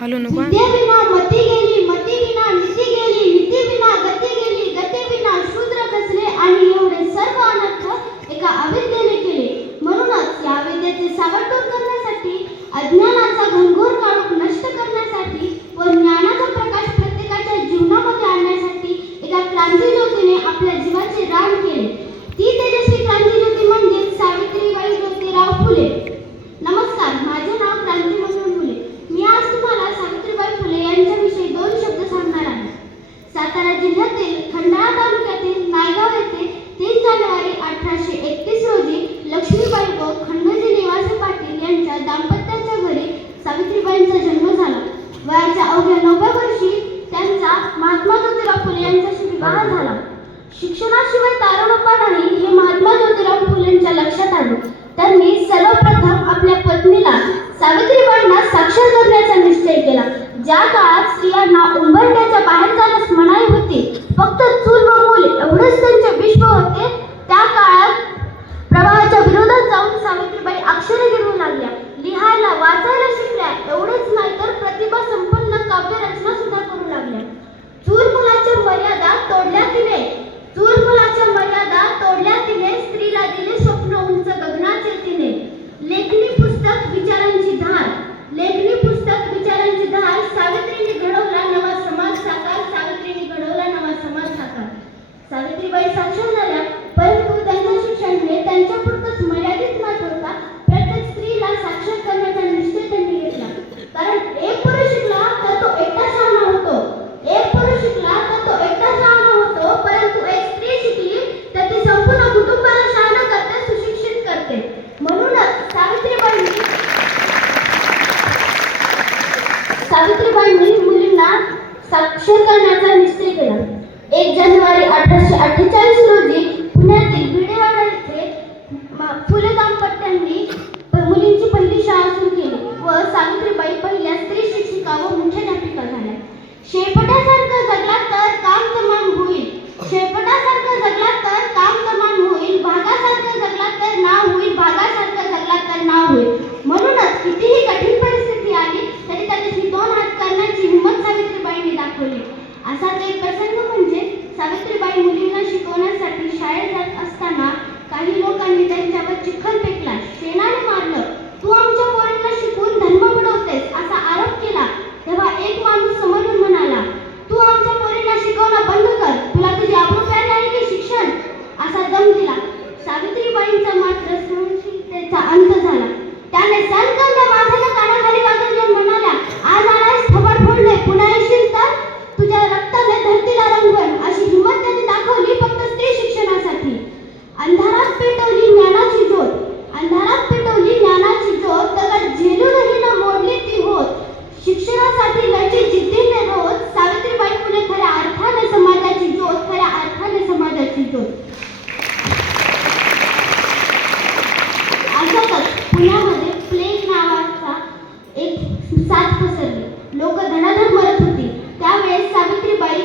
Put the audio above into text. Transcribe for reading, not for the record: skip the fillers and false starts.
Hello नको विद्ये विना मती गेली, मती विना नीती गेली, नीती विना गती गेली, गती विना शूद्र कसले आणि एवढे सर्व अनर्थ एका अविद्येने केले. म्हणूनच या विद्येचे सावटून करण्यासाठी, अज्ञानाचा घनघोर काळोख नष्ट करण्यासाठी व ज्ञानाचा प्रकाश प्रत्येकाच्या जीवनामध्ये आणण्यासाठी एका क्रांतीज्योतीने आपल्या जीवाचे रान केले. ती तेजस्वी क्रांतीज्योती म्हणजे सावित्रीबाई ज्योतिराव फुले. नमस्कार, माझे नाव क्रांती फुले. मी आज तुम्हाला सावित्रीबाई फुले यांच्याविषयी 2 शब्द सांगणार आहे. सातारा जिल्ह्यातील खंडाळा तालुक्यातील नायगाव येथे 3 जानेवारी 1831 रोजी लक्ष्मीबाई व खंडोजी निवासी पाटील यांच्या दाम्पत्याच्या घरी सावित्रीबाईंचा जन्म झाला. वयाच्या अवघ्या 9व्या वर्षी त्यांचा महात्मा ज्योतिराव फुले यांच्याशी विवाह झाला. शिक्षणाशिवाय तारणोपा नाही हे महात्मा ज्योतिराव फुलेंच्या लक्षात आले. त्यांनी सर्वप्रथम आपल्या पत्नीला सावित्रीबाईंना साक्षर करण्याचा निश्चय केला. ज्या काळात स्त्रियांना उंबरठ्याच्या बाहेर जाण्यास मनाई होती, फक्त चूल व मूल एवढेच त्यांचे विश्व होते, त्या काळात प्रवाहाच्या विरोधात जाऊन सावित्रीबाई अक्षरे गिरवू लागल्या. लिहायला वाचायला शिकल्या. एवढेच नाही तर प्रतिभा संपन्न काव्य रचना सुद्धा करू लागल्या. चूल मुलाच्या मर्यादा तोडल्या तिने, चूल मुलाच्या मर्यादा तोडल्या तिने, स्त्रीला दिले स्वप्न उंच गगनाचे तिने. लेखनी पुस्तक विचारांची धार, लेखनी पुस्तक विचारांची धार, सावित्रीने घडवला नवा समाज साकार, सावित्रीने घडवला नवा समाज साकार. सावित्रीबाई साक्षर झाल्या, परंतु त्यांचे शिक्षण हे त्यांच्यापुरतंच मर्यादित न ठेवता प्रत्येक स्त्रीला साक्षर करण्याचा निश्चय त्यांनी घेतला. कारण एक पुरुष शिकला तर तो एकटा शहाणा होतो, एक पुरुष शिकला तर तो एकटा शहाणा होतो, परंतु एक स्त्री शिकली तर ती संपूर्ण कुटुंबाला शहाणा करते, सुशिक्षित करते. म्हणूनच सावित्रीबाईंनी मुलींना साक्षर करण्याचा निश्चय केला. 1 जानेवारी 1848 रोजी पुण्यातील भिडेवाडा येथे फुले दाम्पत्यांनी मुलींची पहिली शाळा सुरू केली व सावित्रीबाई पहिल्या स्त्री शिक्षिका व मुख्याध्यापिका झाल्या. शेपटासारखं जगला तर काम तमाम होईल, शेपटासारखं जगला तर काम तमाम होईल, भागासारखं जगला तर नाव होईल, भागासारखं जगला तर नाव होईल. म्हणूनच कितीही कठीण परिस्थिती आली तरी त्याच्याशी 2 हात करण्याची हिंमत सावित्रीबाईंनी दाखवली. असाच एक प्रसंग म्हणजे सावित्रीबाई मुलींना शिकवण्यासाठी शाळेत जात असताना काही लोकांनी त्यांच्यावर चिखल फेकला, शेणाने मारलं. तू आमच्या पोरांना शिकवून धर्म बुडवतेस असा आरोप केला. तेव्हा एक माणूस समोरून म्हणाला, तू आमच्या पोरींना शिकवणं बंद कर, तुला तुझी आबरू प्यार नाही की शिक्षण, असा दम दिला. सावित्रीबाईंचा मात्र सहनशीलतेचा अंत झाला. त्याने सनकंद माझ्या कानाखाली वाजवले म्हणाल्या, आज आलास थोबाड फोडले, पुन्हा येशील तर तुझ्या रक्ताने धरतीला रंगवण, अशी हिंमत त्यांनी दाखवली फक्त स्त्री शिक्षणासाठी. अंधारात पेटवली ज्ञानाची ज्योत, अंधारात पेटवली ज्ञानाची ज्योत, दगड झेलूनही न मोडली ती होत. शिक्षणासाठी लढली जिद्दीने रोज, सावित्रीबाई फुले खऱ्या अर्थाने समाजाची ज्योत, खऱ्या अर्थाने समाजाची ज्योत. अशातच पुण्यामध्ये प्लेग नावाचा एक साथ पसरली. लोक धनाधन मरत होती. त्यावेळेस सावित्रीबाई